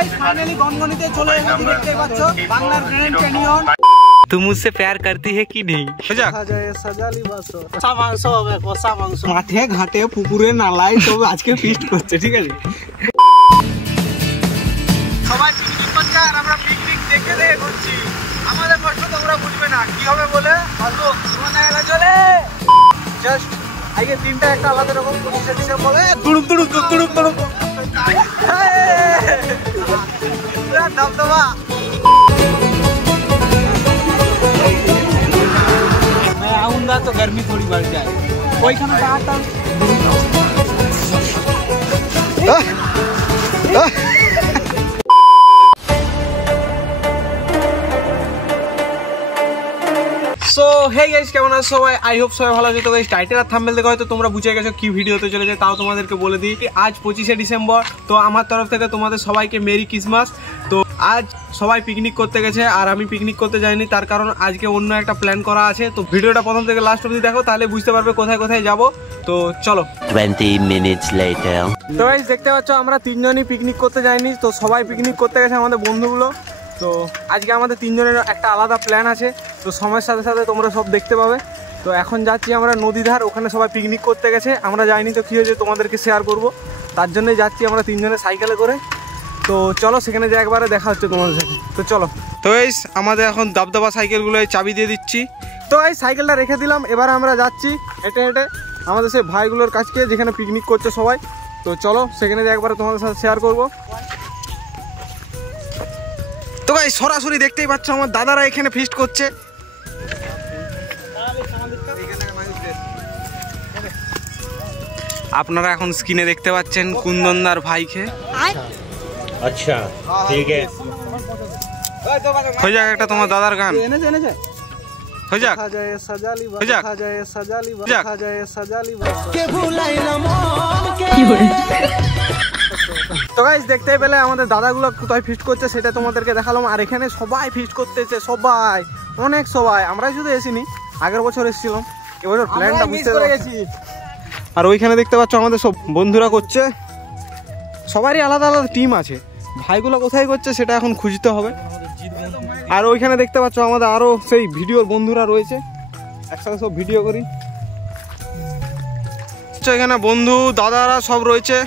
Guys finally गनगनीते चले एসেছি দেখতে পাচ্ছো বাংলার গ্র্যান্ড ক্যানিয়ন। तुम मुझसे प्यार करती है कि नहीं? সাজালি বাসো কষা মাংস হবে, কষা মাংস মাঠে ঘাটে পুকুরে নালায় সব আজকে ফিস্ট করছে, ঠিক আছে? সবাই পিকনিক করছে আর আমরা পিকনিক দেখে দেখে করছি। আমাদের কষ্ট তোমরা বুঝবে না কি হবে বলে আসো মানে এলা চলে জাস্ট আগে দিনটা একটা আলাদা রকম পজিশন দিছে বলে দুড়ুম দুড়ুম দুড়ুম দুড়ুম পুরা দবদবা। मैं आऊंगा तो गर्मी थोड़ी बढ़ जाए। कोई खाना आता সো হে গাইস, কেমন আছো সবাই? আই হোপ সবাই ভালো আছে। তো গাইস টাইটেল আর থাম্বনেল দেখে হয়তো তোমরা বুঝে গেছো কি ভিডিও হতে চলেছে, তাও তোমাদেরকে বলে দিই আজ 25শে ডিসেম্বর। তো আমার তরফ থেকে তোমাদের সবাইকে মেরি ক্রিসমাস। তো আজ সবাই পিকনিক করতে গেছে আর আমি পিকনিক করতে যাইনি, তার কারণ আজকে অন্য একটা প্ল্যান করা আছে। তো ভিডিওটা প্রথম থেকে লাস্ট অবধি দেখো, তাহলে বুঝতে পারবে কোথায় কোথায় যাব। তো চলো 20 minutes later। তো গাইস দেখতে পাচ্ছ আমরা তিনজনই পিকনিক করতে যাইনি, তো সবাই পিকনিক করতে গেছে আমাদের বন্ধুগুলো। তো আজকে আমাদের তিনজনের একটা আলাদা প্ল্যান আছে, তো সময়ের সাথে সাথে তোমরা সব দেখতে পাবে। তো এখন যাচ্ছি আমরা নদীধার, ওখানে সবাই পিকনিক করতে গেছে, আমরা যাইনি তো কী হয়েছে তোমাদেরকে শেয়ার করব, তার জন্যই যাচ্ছি আমরা তিনজনে সাইকেলে করে। তো চলো সেখানে যে একবারে দেখা হচ্ছে তোমাদের সাথে। তো চলো। তো এই আমাদের এখন দাবদাবা সাইকেলগুলোয় চাবি দিয়ে দিচ্ছি। তো এই সাইকেলটা রেখে দিলাম, এবার আমরা যাচ্ছি হেঁটে হেঁটে আমাদের সেই ভাইগুলোর কাছকে যেখানে পিকনিক করছে সবাই। তো চলো সেখানে যে একবারে তোমাদের সাথে শেয়ার করবো। তো গাইস সরাসরি দেখতেই পাচ্ছ আমার দাদারা এখানে ফিস্ট করছে। আপনারা এখন স্ক্রিনে দেখতে পাচ্ছেন কুন্দনদার ভাইকে। अच्छा ठीक है, হয়ে যাক একটা তোমার দাদার গান হয়ে যাক, তো গাইস দেখতে পেলে আমাদের দাদাগুলো কোথায় ফিস্ট করছে সেটা তোমাদেরকে দেখালাম। আর এখানে সবাই ফিস্ট করতেছে, সবাই অনেক সবাই, আমরাই শুধু এসিনি, আগের বছর এসেছিলাম, এবছর প্ল্যানটা বুঝতে পেরেছি। আর ওইখানে দেখতে পাচ্ছ আমাদের সব বন্ধুরা করছে, সবারই আলাদা আলাদা টিম আছে, ভাইগুলো কোথায় করছে সেটা এখন খুঁজতে হবে। আর ওইখানে দেখতে পাচ্ছ আমাদের আরো সেই ভিডিওর বন্ধুরা রয়েছে, একসাথে সব ভিডিও করি। এখানে বন্ধু দাদারা সব রয়েছে,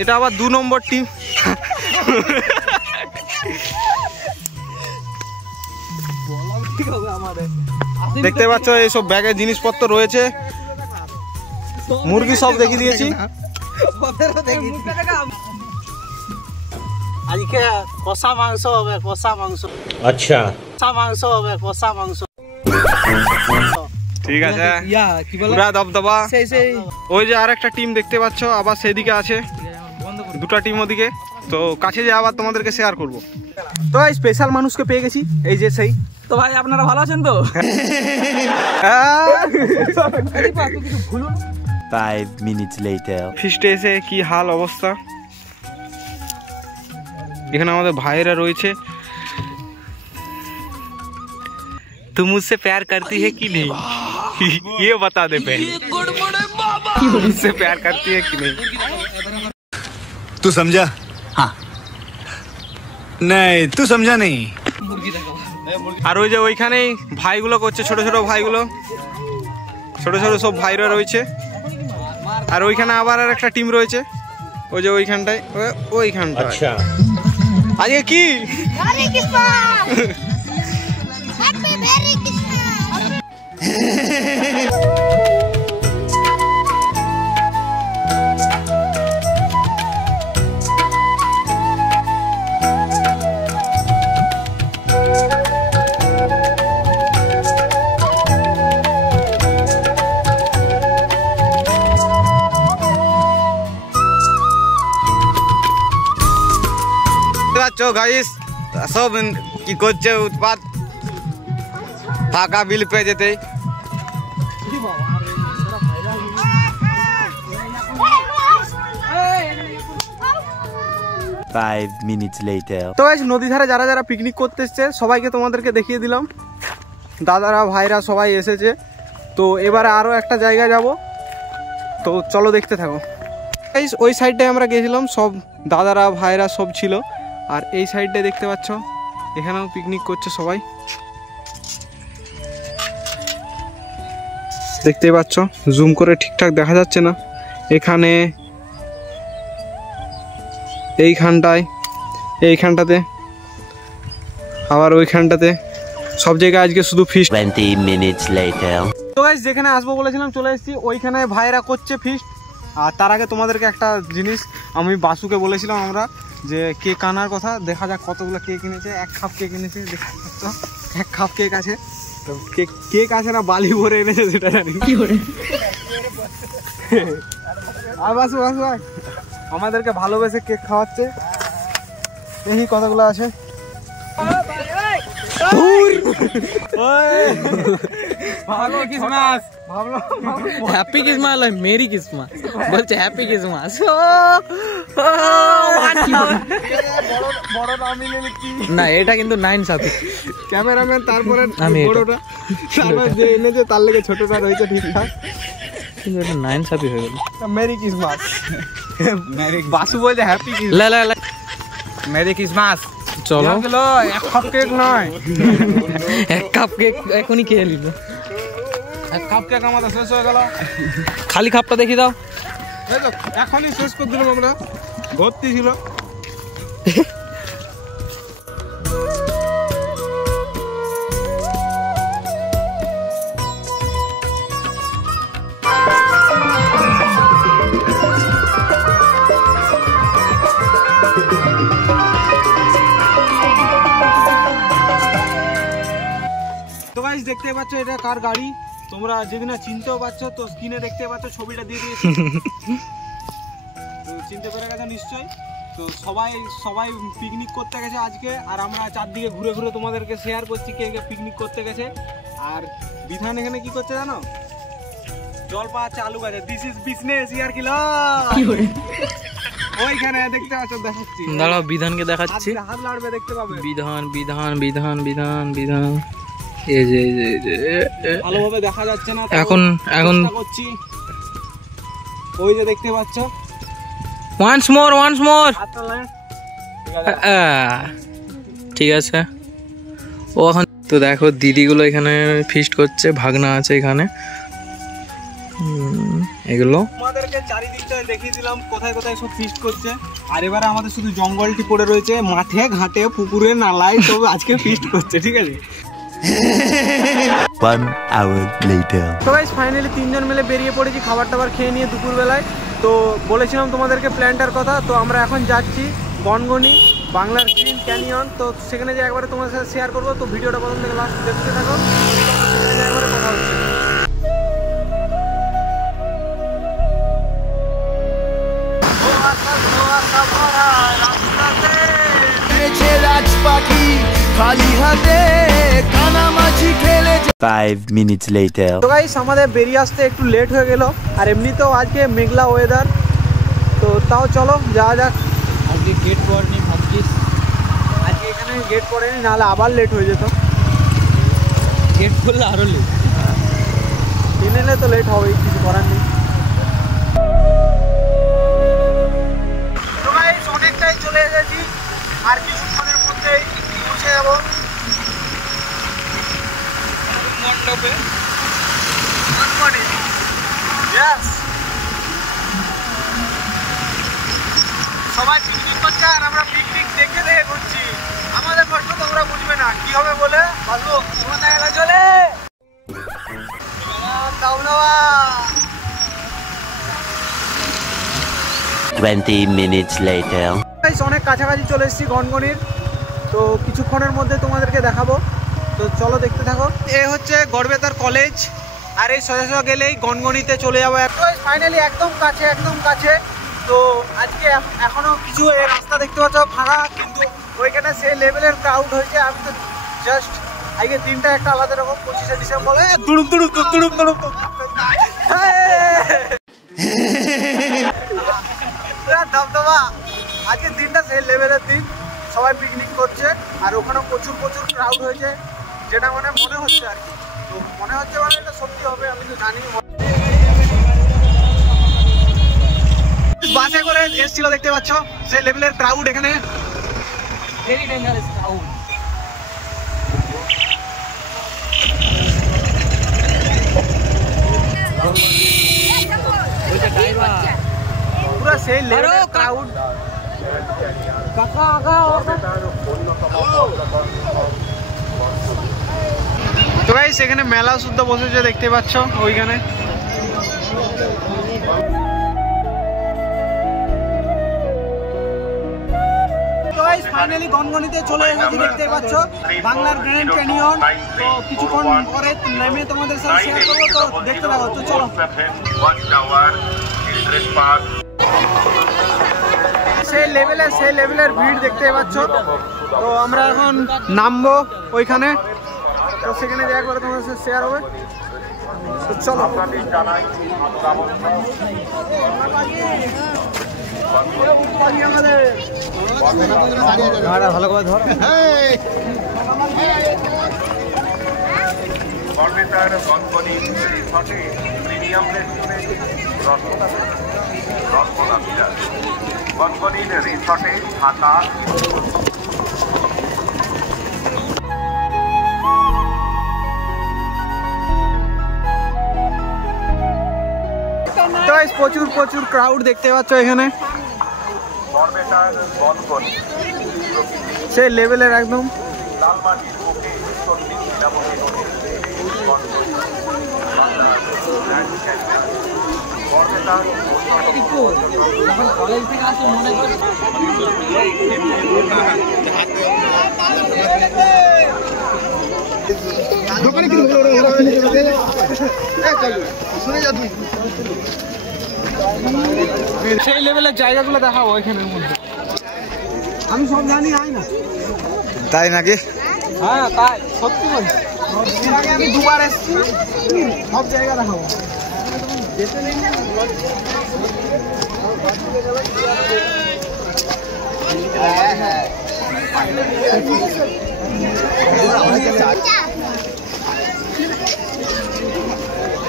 এটা আবার 2 নম্বর টিম। দেখতে পাচ্ছ এইসব ব্যাগের জিনিসপত্র রয়েছে, মুরগি সব দেখিয়ে দিয়েছি। আজকে কষা মাংস হবে, কষা মাংস। अच्छा কষা মাংস হবে, কষা মাংস। ঠিক আছে, পুরা দবদবা। ওই যে আরেকটা টিম দেখতে পাচ্ছ আবার সেদিকে আছে, দুটা টিম ওদিকে। তো কাছে যে আবার তোমাদেরকে শেয়ার করব। তো এই স্পেশাল মানুষকে পেয়ে গেছি, এই যে সেই। তো ভাই আপনারা ভালো আছেন তো? 5 minutes later। ফিস্টে এসে কি হাল অবস্থা, এখানে আমাদের ভাইরা রয়েছে। तुम मुझसे प्यार करती है कि नहीं? ये बता दे पहले, मुझसे प्यार करती है कि नहीं? तू समझा? हाँ नहीं, तू समझा नहीं। আর ওই যে ওইখানেই ভাইগুলো করছে, ছোট ছোট ভাইগুলো, ছোট ছোট সব ভাইরা রয়েছে। আর ওইখানে আবার আর একটা টিম রয়েছে, ওই যে ওইখানটায়, ওইখানটায়। अच्छा আজকে কি merry Christmas, happy merry Christmas. Guys সব কি করছে উৎপাত, ফাঁকা বিল পেয়ে যেতে। 5 minutes later। তো গাইস নদী ধারে যারা যারা পিকনিক করতে এসছে সবাইকে তোমাদেরকে দেখিয়ে দিলাম, দাদারা ভাইরা সবাই এসেছে। তো এবারে আরো একটা জায়গায় যাব, তো চলো দেখতে থাকো। গাইস ওই সাইডটায় আমরা গেছিলাম, সব দাদারা ভাইরা সব ছিল। আর এই সাইডটা দেখতে পাচ্ছ, এখানেও পিকনিক করছে সবাই, দেখতেই পাচ্ছ। জুম করে ঠিকঠাক দেখা যাচ্ছে না। এখানে, এইখানটাতে, আবার ওইখানটাতে, সব জায়গায় আজকে শুধু ফিস্ট। 20 minutes later. তো গাইস, যেখানে আসবো বলেছিলাম চলে এসেছি, ওইখানে ভাইরা করছে ফিস্ট। আর তার আগে তোমাদেরকে একটা জিনিস, আমি বাসুকে বলেছিলাম আমরা যে কেক আনার কথা, দেখা যাক কতগুলো কেক এনেছে। 1 কাপ কেক এনেছে, দেখা যাচ্ছে 1 কাপ কেক আছে। তো কেক আছে না বালি ভরে এনেছে সেটা জানি কি করে। আর বাসু আমাদেরকে ভালোবেসে কেক খাওয়াচ্ছে। এই কতগুলো আছে। হ্যাপি ক্রিসমাস, মেরি ক্রিসমাস বলছে, হ্যাপি ক্রিসমাস। না, এটা কিন্তু 9 সাথে ক্যামেরাম্যান, তারপরে আমি বড়টা, তারপর যে এনেছে তার লেগে ছোটটা রয়েছে ঠিকঠাক, কিন্তু এটা 9 সাথে হয়ে গেল। Merry Christmas. বাসু বলছে হ্যাপি লা লা লা, মেরি ক্রিসমাস। চলো, 1 কাপ কেক নয়, 1 কাপ কেক এখনই খেয়ে নিল। 1 কাপ কেক আমাদের শেষ হয়ে গেল। খালি কাপটা দেখি দাও। এই তো এখনই শেষ করে দিলাম আমরা, ভর্তি ছিল। তো গাইস, দেখতে পাচ্ছ এটা কার গাড়ি, তোমরা যদি না চিনতেও পারছো তো স্ক্রিনে দেখতে পাচ্ছ, ছবিটা দিয়ে দিয়েছি। তো চিনতে পেরে গেছো নিশ্চয়ই। তো সবাই পিকনিক করতে গেছে আজকে, আর আমরা চারদিকে ঘুরে ঘুরে তোমাদেরকে শেয়ার করছি কে কে পিকনিক করতে গেছে। আর বিধান এখানে কি করছে জানো, জল পাচ্ছে, আলু গাছে। This is business year kilo. ওইখানে দেখতে পাচ্ছ, দেখাচ্ছি, দাঁড়াও, বিধানকে দেখাচ্ছি। হাত লাড়বে, দেখতে পাবে। বিধান বিধান বিধান বিধান বিধান, এই যে ভালোভাবে দেখা যাচ্ছে না, এখন করছি। ওই যে দেখতে পাচ্ছ, ওয়ান্স মোর হাতটা লাড়। ঠিক আছে। ও এখন তো দেখো, দিদিগুলো এখানে ফিস্ট করছে, ভাগনা আছে এখানে। এগুলো আমাদেরকে চারিদিকটা দেখিয়ে দিলাম কোথায় কোথায় সব ফিস্ট করছে। আর এবারে আমাদের শুধু জঙ্গলটি পড়ে রয়েছে, মাঠে ঘাটে পুকুরে নালায় সব আজকে ফিস্ট করছে, ঠিক আছে। 1 hour later. তো গাইস, ফাইনালি 3 জন মিলে বেরিয়ে পড়েছি খাবার টাবার খেয়ে নিয়ে দুপুরবেলায়। তো বলেছিলাম তোমাদেরকে প্ল্যানটার কথা। তো আমরা এখন যাচ্ছি গনগনি, বাংলার গ্রিন ক্যানিয়ন। তো সেখানে যে একবারে তোমার সাথে শেয়ার করবো। তো ভিডিওটা প্রথম থেকে লাস্ট দেখতে থাকো, একবারে কথা হচ্ছে। রাজপাখি খালি হাতে কানামাছি খেলে 5 minutes later. তো গাইস, আমাদের বেরিয়ে আসতে একটু লেট হয়ে গেল। আর এমনিতেও আজকে মেঘলা ওয়েদার, তো তাও চলো যাওয়া যাক। আজকে গেট পড়েনি ভাবছিস? আজকে এখানে গেট পড়েনি, নাহলে আবার লেট হয়ে যেত। গেট পড়লে আরো লেট। ট্রেন এলে তো লেট হবেই, কিছু করার নেই। তো গাইস, অনেকটাই চলে এসেছি, আর কিছুক্ষণের মধ্যেই পৌঁছে যাবো মণ্ডপে। সবাই পিকনিক করছে, আর আমরা পিকনিক দেখে দেখে ঘুরছি। আমাদের কষ্ট তোমরা বুঝবে না কি হবে বলে। বাসু চলে 20 minutes later. অনেক কাছাকাছি চলে এসেছি গনগনির। তো কিছুক্ষণের মধ্যে তোমাদেরকে দেখাবো, তো চলো দেখতে থাকো। এ হচ্ছে গড়বেতার কলেজ, আর এই সোজা গেলেই গনগনিতে চলে যাবো। ফাইনালি একদম কাছে। তো আজকে এখনো কিছু এই রাস্তা দেখতে পাচ্ছ ফাঁকা, কিন্তু ওইখানে সেই লেভেলের ক্রাউড হয়েছে। আমি তো জাস্ট আজকে দিনটা একটা আলাদা রকম। 25শে ডিসেম্বর দুড়ুম দমদমা। আজকের দিনটা সেই লেভেলের দিন, সবাই পিকনিক করছে, আর ওখানে প্রচুর ক্রাউড হয়েছে, যেটা মানে মনে হচ্ছে আর কি। তো মনে হচ্ছে মানে এটা সত্যি হবে, আমি তো জানি। বাসে করে এসেছিল, দেখতে পাচ্ছ সেই লেভেলের ক্রাউড এখানে। Very dangerous crowd. পুরো সেই লেভেলের ক্রাউড। তো গাইস এখানে মেলা শুদ্ধ বসেছে দেখতে পাচ্ছ ওইখানে। ফাইনালি গনগনিতে চলে এসেছি দেখতে পাচ্ছ বাংলার গ্র্যান্ড ক্যানিয়ন। তো কিছুক্ষণ পরে নেমে তোমাদের সাথে শেয়ার করবো, তো দেখতে থাকো। তো চলো, সেই লেভেলের ভিড় দেখতে পাচ্ছ। তো আমরা এখন নামবো ওইখানে, তো সেখানে দেখা করে তোমাদের সাথে শেয়ার হবে। তো চলো, ভালো করে ধর। প্রিমিয়াম রেস্টুরেন্ট গনগনির রিসর্টে থাকা। তো প্রচুর ক্রাউড দেখতে পাচ্ছ এখানে, সেই লেভেলের একদম। লালমাটির বুকে চল্লিশ লীলাবতী নদীর কলেজ থেকে আসে মনে করি সেই লেভেলের জায়গাগুলো দেখাবো এখানের মধ্যে। আমি সব জানি, আয় না। তাই নাকি? হ্যাঁ তাই, সত্যি বলছি। এর আগে আমি দুবার এসেছি, সব জায়গা দেখাবো।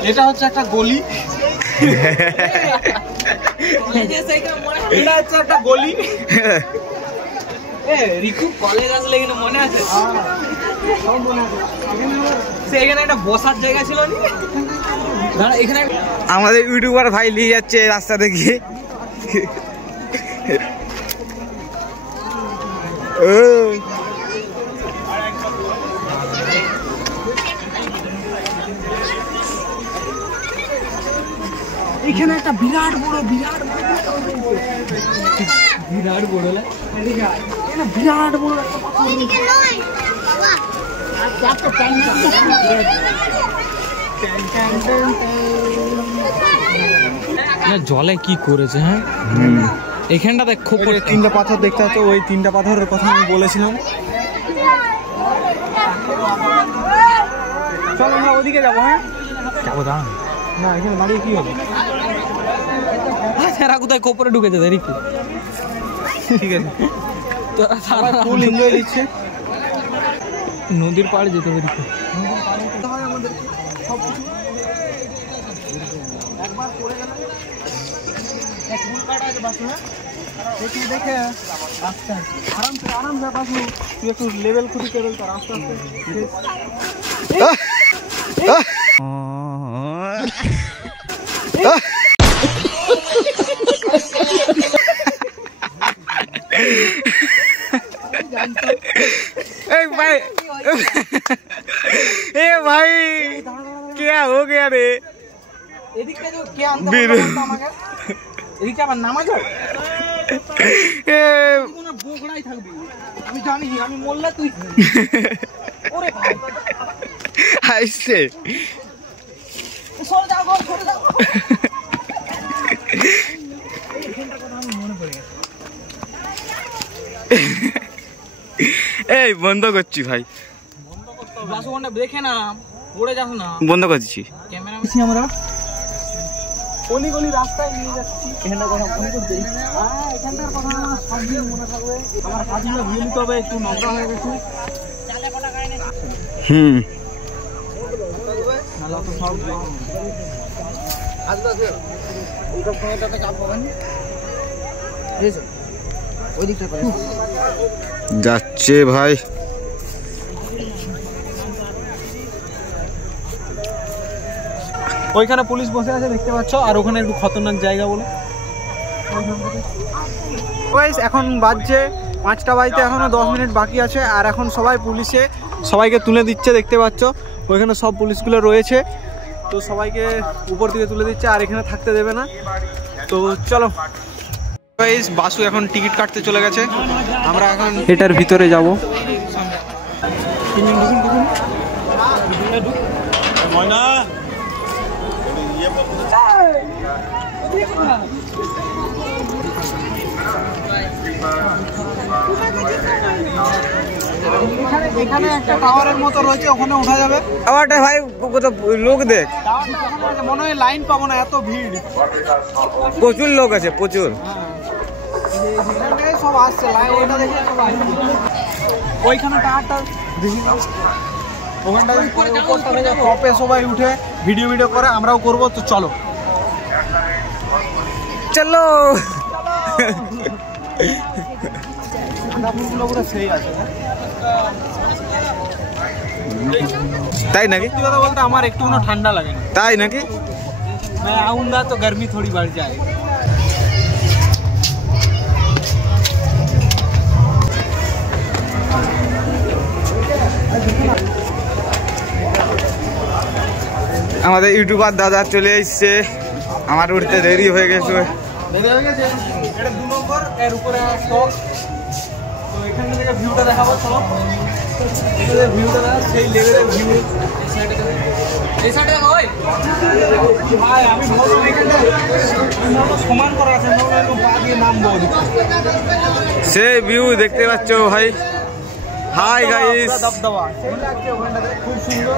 এটা হচ্ছে একটা গলি, এটা হচ্ছে একটা গলি। রিকু কলেজ আসলে এখানে মনে আছে, সব মনে আছে। সে এখানে একটা বসার জায়গা ছিল না এখানে। আমাদের ইউটিউবার ভাই নিয়ে যাচ্ছে রাস্তা দেখে। এখানে একটা বিরাট বড় জলে কি করেছে। হ্যাঁ এখানটা দেখ, খুব তিনটা পাথর দেখতে পাচ্ছ, ওই তিনটা পাথরের কথা আমি বলেছিলাম। চল আমরা ওদিকে যাবো। হ্যাঁ যাবো, দাঁড়ান না, এখানে দাঁড়িয়ে কি হবে? সেরা কোথায় কোপরে ঢুকেছে রিকু। ঠিক আছে, সবাই ফুল এনজয় দিচ্ছে। নদীর পাড়ে যেতে হবে রিকু। একবার পড়ে গেলে এক ফুল কাটা আছে বাসু। হ্যাঁ একটু দেখে আস্তে আরামসে বাসু, তুই একটু লেভেল খুঁটি কেবল তো আস্তে আস্তে। भाई ए भाई क्या हो गया रे? এদিকে তো কে আনতে আমাকে, এদিকে আবার নামাজ হয়। কোন বোগড়াই থাকবি, আমি জানি, আমি মোল্লা তুই। ওরে ভাই আইছে সরে যাও, সরে যাও। এই বন্ধ করছি ভাই, দেখে না পড়ে যাস না। বন্ধ করছি। ক্যামেরা আমরা গলি রাস্তায় নিয়ে যাচ্ছি। এখানটার কথা মনে করতে, হ্যাঁ এখানটার কথা সব দিন মনে থাকবে। আমার কাজগুলো ভুলে নিতে হবে, একটু নোংরা হয়ে গেছে। সব এইসব সময়টাতে চাপ পাবেন, ঠিক আছে? ওই দিকটা করে যাচ্ছে ভাই। ওইখানে পুলিশ বসে আছে দেখতে পাচ্ছ, আর ওখানে একটু খতরনাক জায়গা বলে। এখন বাজছে 5টা বাজতে এখনো 10 মিনিট বাকি আছে, আর এখন সবাই পুলিশে সবাইকে তুলে দিচ্ছে দেখতে পাচ্ছ। ওইখানে সব পুলিশগুলো রয়েছে, তো সবাইকে উপর দিকে তুলে দিচ্ছে, আর এখানে থাকতে দেবে না। তো চলো বাসু এখন টিকিট কাটতে চলে গেছে, আমরা এখন এটার ভিতরে যাব। এখানে একটা টাওয়ারের মতো রয়েছে, ওখানে উঠা যাবে। টাওয়ারটা ভাই কত লোক দেখ, মনে হয় লাইন পাবো না, এত ভিড়। প্রচুর লোক আছে, প্রচুর। সব আসছে লাইন, ওইটা দেখে সব আসছে। ওইখানে টাওয়ারটা দেখি, ওখানটা উপরটা থেকে টপে সবাই উঠে ভিডিও করে, আমরাও করবো। তো চলো চলো। সেই আছে তাই নাকি? সত্যি কথা বলতে আমার একটু ঠান্ডা লাগে না। তাই নাকি? मैं आऊंगा तो गर्मी थोड़ी बढ़ जाएगी। আমাদের ইউটিউবার দাদা চলে এসছে, আমার উঠতে দেরি হয়ে গেছে। এটা 2 নম্বর, এর উপরে স্টক। তো এখান থেকে ভিউটা দেখাবো, চলো। ভিউটা দেখা, সেই লেভেলের ভিউ। এই সাইডে ওই ভাই, আমি ভাবলাম এখানে সমান করা আছে, নরমাল পা দিয়ে নামবো। সেই ভিউ দেখতে পাচ্ছ ভাই। হাই গাইস, দবদবা সেই লাগছে ওখানটাতে, খুব সুন্দর।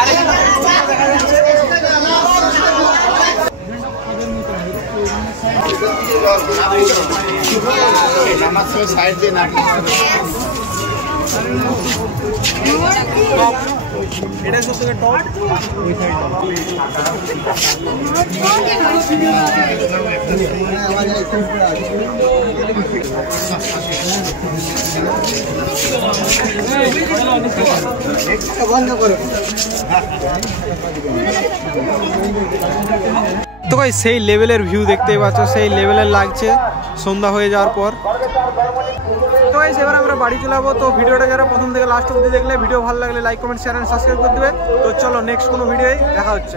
আরেকটা দেখা যাচ্ছে। এটা সব থেকে টপ। তো ভাই সেই লেভেলের ভিউ দেখতেই পাচ্ছ, সেই লেভেলের লাগছে সন্ধ্যা হয়ে যাওয়ার পর। তো ভাই এবার আমরা বাড়ি চলে যাবো। তো ভিডিওটা যারা প্রথম থেকে লাস্ট অবধি দেখলে, ভিডিও ভালো লাগলে like comment share and subscribe করে দেবে। তো চলো নেক্সট কোনো ভিডিওয় দেখা হচ্ছে।